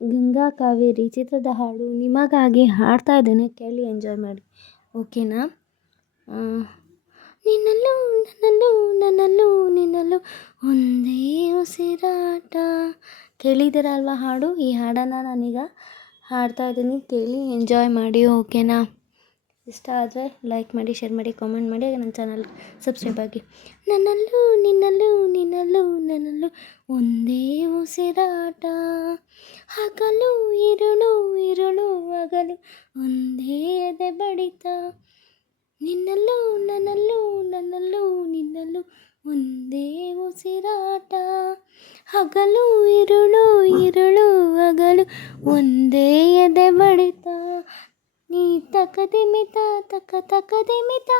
ಗಂಗಾ ಕಾವೇರಿ ಚಿತ್ರದ ಹಾಡು ನಿಮಗಾಗಿ ಹಾಡ್ತಾ ಇದ್ದೇನೆ, ಕೇಳಿ ಎಂಜಾಯ್ ಮಾಡಿ, ಓಕೆನಾ? ನಿನ್ನಲ್ಲೂ ನನ್ನಲ್ಲೂ ನನ್ನಲ್ಲೂ ನಿನ್ನಲ್ಲೂ ಒಂದೇ ಉಸಿರಾಟ. ಕೇಳಿದ್ದೀರಲ್ವ ಹಾಡು? ಈ ಹಾಡನ್ನು ನಾನೀಗ ಹಾಡ್ತಾ ಇದ್ದೀನಿ, ಕೇಳಿ ಎಂಜಾಯ್ ಮಾಡಿ, ಓಕೆನಾ? ಇಷ್ಟ ಆದರೆ ಲೈಕ್ ಮಾಡಿ, ಶೇರ್ ಮಾಡಿ, ಕಾಮೆಂಟ್ ಮಾಡಿ, ನನ್ನ ಚಾನಲ್ ಸಬ್ಸ್ಕ್ರೈಬ್ ಆಗಿ. ನನ್ನಲ್ಲೂ ನಿನ್ನಲ್ಲೂ ನಿನ್ನಲ್ಲೂ ನನ್ನಲ್ಲೂ ಒಂದೇ ಉಸಿರಾಟ, ಹಗಲು ಇರುಳು ಇರುಳು ಹಗಲು ಒಂದೇ ಎದೆ ಬಡಿತ. ನಿನ್ನಲ್ಲೂ ನನ್ನಲ್ಲೂ ನನ್ನಲ್ಲೂ ನಿನ್ನಲ್ಲೂ ಒಂದೇ ಉಸಿರಾಟ, ಹಗಲು ಇರುಳು ಇರುಳು ಹಗಲು ಒಂದೇ ಎದೆ ಬಡಿತ. ನೀ ತಕದಿಮಿತ ತಕದಿಮಿತ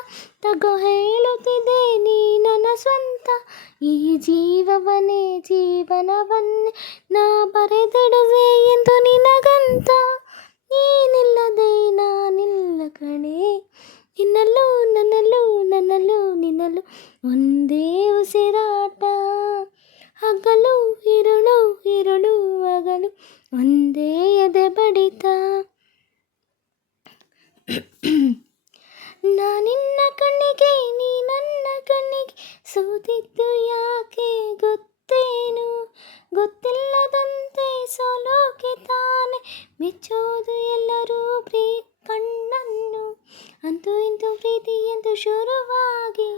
ತಗೋ ಹೇಳುತ್ತಿದೆ ನೀ ನನ್ನ ಸ್ವಂತ. ಈ ಜೀವವನ್ನೇ ಜೀವನವನ್ನೇ ನಾ ಬರೆದಿಡುವೆ ಎಂದು ನಿನಗಂತ. ನೀನಿಲ್ಲದೆ ನಾನಿಲ್ಲ ಕಣೆ, ನಿನ್ನಲ್ಲೂ ನನ್ನಲ್ಲೂ ನನ್ನಲ್ಲೂ ನಿನ್ನಲ್ಲೂ ಒಂದೇ ಉಸಿರಾಟ, ಹಗಲು ಇರುಳು ಇರುಳು ಹಗಲು ಒಂದೇ ಎದೆ ಬಡಿತ. ನಾನಿನ್ನ ಕಣ್ಣಿಗೆ ನೀ ನನ್ನ ಕಣ್ಣಿಗೆ ಸೋತಿದ್ದು ಯಾಕೆ ಗೊತ್ತೇನು? ಗೊತ್ತಿಲ್ಲದಂತೆ ಸೋಲೋಕೆ ತಾನೆ ಮೆಚ್ಚೋದು ಎಲ್ಲರೂ ಕಣ್ಣನ್ನು. ಅಂತೂ ಇಂತೂ ಪ್ರೀತಿ ಎಂದು ಶುರುವಾಗಿ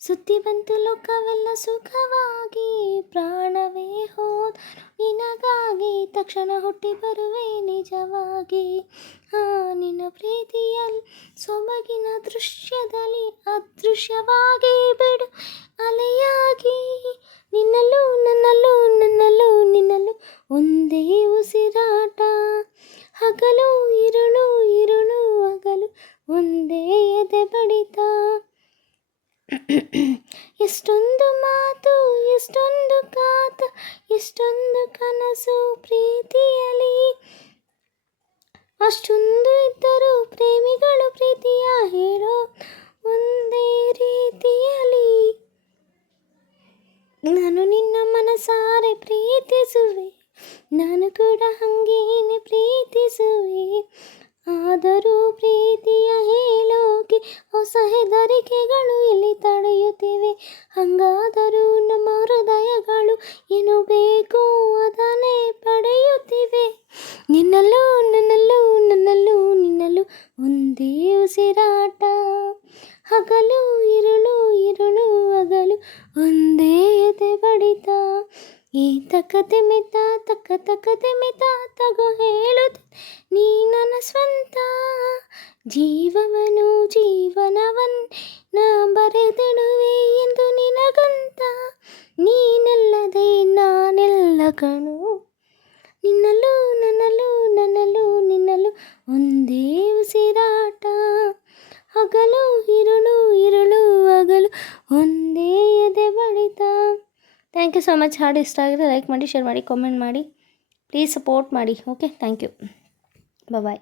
ಸುತ್ತಿ ಬಂತು ಲೋಕವೆಲ್ಲ ಸುಖವಾಗಿ. ಪ್ರಾಣವೇ ಹೋದ ನಿನಗಾಗಿ ತಕ್ಷಣ ಹುಟ್ಟಿ ಬರುವೆ ನಿಜವಾಗಿ. ನಿನ್ನ ಪ್ರೀತಿಯಲ್ಲಿ ಸೊಬಗಿನ ದೃಶ್ಯದಲ್ಲಿ ಅದೃಶ್ಯವಾಗಿ ಬಿಡು ಅಲೆಯಾಗಿ. ನಿನ್ನಲ್ಲೂ ನನ್ನಲ್ಲೂ ನನ್ನಲ್ಲೂ ನಿನ್ನಲ್ಲೂ ಒಂದೇ ಉಸಿರಾಟ, ಹಗಲು ಇರುಳು ಇರುಳು ಹಗಲು ಒಂದೇ ಎದೆ ಬಡಿತ. ಎಷ್ಟೊಂದು ಮಾತು ಎಷ್ಟೊಂದು ಕಾತ ಎಷ್ಟೊಂದು ಕನಸು ಪ್ರೀತಿಯಲಿ, ಅಷ್ಟೊಂದು ಇದ್ದರೂ ಪ್ರೇಮಿಗಳು ಪ್ರೀತಿಯ ಹೇಳೋ ಒಂದೇ ರೀತಿಯಲಿ. ನಾನು ನಿನ್ನ ಮನಸಾರೆ ಪ್ರೀತಿಸುವೆ, ನಾನು ಕೂಡ ಹಂಗೇನೆ ಪ್ರೀತಿಸುವೆ. ಆದರೂ ಪ್ರೀತಿಯ ಹೇಳೋಕೆ ಹೊಸ ಹೆದರಿಕೆಗಳು ಇಲ್ಲಿ ತಡೆಯುತ್ತಿವೆ. ಹಂಗಾದರೂ ನಮ್ಮ ಹೃದಯಗಳು ಏನು ಬೇಕು ಅದನ್ನೇ ಪಡೆಯುತ್ತಿವೆ. ನಿನ್ನಲ್ಲೂ ನನ್ನಲ್ಲೂ ನನ್ನಲ್ಲೂ ನಿನ್ನಲ್ಲೂ ಒಂದೇ ಉಸಿರಾಟ, ಹಗಲು ಇರುಳು ಇರುಳು ಹಗಲು ಒಂದೇ ಎದೆ ಬಡಿತ. ಈ ತಕದಿಮಿತ ತಕದಿಮಿತ ತಗೋ ಹೇಳುತ್ತ ನೀ ನನ್ನ ಸ್ವಂತ. ಜೀವವನು ಜೀವನವನ್ನೇ ನಾ ಬರೆದಿಡುವೆ ಎಂದು ನಿನಗಂತ. ನೀನೆಲ್ಲದೆ ನಾನೆಲ್ಲ ಕಣು, ನಿನ್ನಲ್ಲೂ ನನ್ನಲ್ಲೂ ನನ್ನಲ್ಲೂ ನಿನ್ನಲ್ಲೂ ಒಂದೇ ಉಸಿರಾಟ, ಹಗಲು ಇರುಳು ಇರುಳು ಹಗಲು ಒಂದೇ ಎದೆ ಬಡಿತ. Thank you so much. ಹಾಡು ಇಷ್ಟ ಆಗಿದ್ರೆ ಲೈಕ್ ಮಾಡಿ, ಶೇರ್ ಮಾಡಿ, ಕಾಮೆಂಟ್ ಮಾಡಿ, ಪ್ಲೀಸ್ ಸಪೋರ್ಟ್ ಮಾಡಿ, ಓಕೆ? Thank you, bye.